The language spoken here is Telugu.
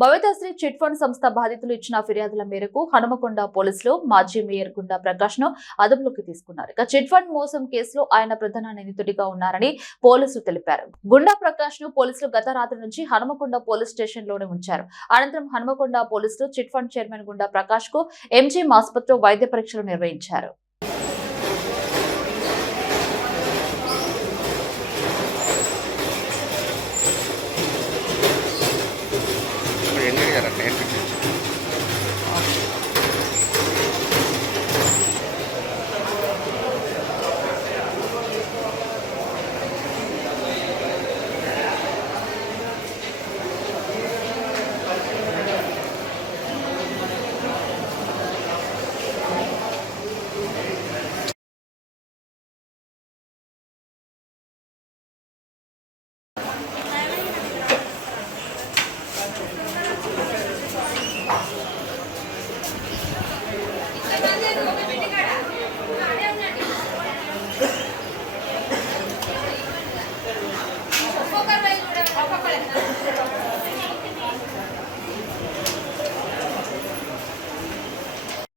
భవితశ్రీ చిట్ ఫండ్ సంస్థ బాధితులు ఇచ్చిన ఫిర్యాదుల మేరకు హనుమకొండ పోలీసులు మాజీ మేయర్ గుండా ప్రకాష్ ను అదుపులోకి తీసుకున్నారు. ఇక చిట్ ఫండ్ మోసం కేసులో ఆయన ప్రధాన నిందితుడిగా ఉన్నారని పోలీసులు తెలిపారు. గుండా ప్రకాష్ ను పోలీసులు గత రాత్రి నుంచి హనుమకొండ పోలీస్ స్టేషన్ లోనే ఉంచారు. అనంతరం హనుమకొండ పోలీసులు చిట్ ఫండ్ చైర్మన్ గుండా ప్రకాష్ కు ఎంజీఎం ఆసుపత్రిలో వైద్య పరీక్షలు నిర్వహించారు.